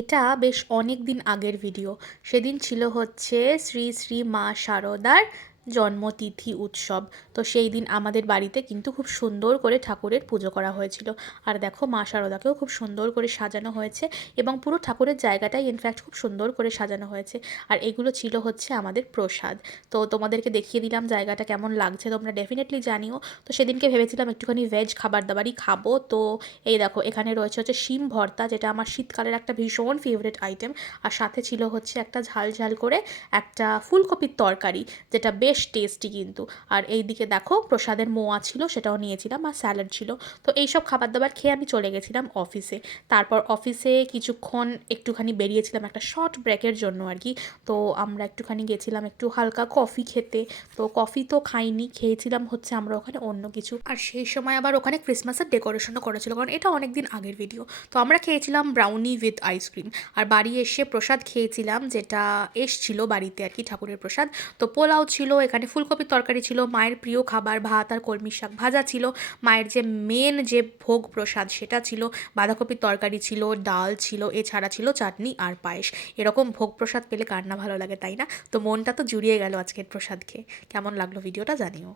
এটা বেশ অনেক দিন আগের ভিডিও। সেদিন ছিল হচ্ছে শ্রী শ্রী মা শারদার জন্মতিথি উৎসব। তো সেই দিন আমাদের বাড়িতে কিন্তু খুব সুন্দর করে ঠাকুরের পুজো করা হয়েছিল। আর দেখো মা শারদাকেও খুব সুন্দর করে সাজানো হয়েছে এবং পুরো ঠাকুরের জায়গাটাই ইনফ্যাক্ট খুব সুন্দর করে সাজানো হয়েছে। আর এগুলো ছিল হচ্ছে আমাদের প্রসাদ। তো তোমাদেরকে দেখিয়ে দিলাম জায়গাটা কেমন লাগছে, তোমরা ডেফিনেটলি জানিও। তো সেদিনকে ভেবেছিলাম একটুখানি ভেজ খাবার দাবারই খাবো। তো এই দেখো এখানে রয়েছে হচ্ছে শিম ভর্তা, যেটা আমার শীতকালের একটা ভীষণ ফেভারিট আইটেম। আর সাথে ছিল হচ্ছে একটা ঝাল ঝাল করে একটা ফুলকপির তরকারি, যেটা বেশ টেস্টি কিন্তু। আর এই দিকে দেখো প্রসাদের মোয়া ছিল, সেটাও নিয়েছিলাম, আর স্যালাড ছিল। তো এইসব খাবার দাবার খেয়ে আমি চলে গেছিলাম অফিসে। তারপর অফিসে কিছুক্ষণ একটুখানি বেরিয়েছিলাম একটা শর্ট ব্রেকের জন্য আর কি। তো আমরা একটুখানি গেছিলাম একটু হালকা কফি খেতে। তো কফি তো খাইনি, খেয়েছিলাম হচ্ছে আমরা ওখানে অন্য কিছু। আর সেই সময় আবার ওখানে ক্রিসমাসের ডেকোরেশনও করেছিল, কারণ এটা অনেক দিন আগের ভিডিও। তো আমরা খেয়েছিলাম ব্রাউনি উইথ আইসক্রিম। আর বাড়ি এসে প্রসাদ খেয়েছিলাম, যেটা এসছিল বাড়িতে আর কি, ঠাকুরের প্রসাদ। তো পোলাও ছিল, এখানে ফুলকপির তরকারি ছিল, মায়ের প্রিয় খাবার ভাত আর কলমি শাক ভাজা ছিল, মায়ের যে মেন যে ভোগ প্রসাদ সেটা ছিল, বাঁধাকপির তরকারি ছিল, ডাল ছিল, এছাড়া ছিল চাটনি আর পায়েস। এরকম ভোগ প্রসাদ পেলে কার না ভালো লাগে, তাই না? তো মনটা তো জুড়িয়ে গেল আজকের প্রসাদ খেয়ে। কেমন লাগলো ভিডিওটা জানিও।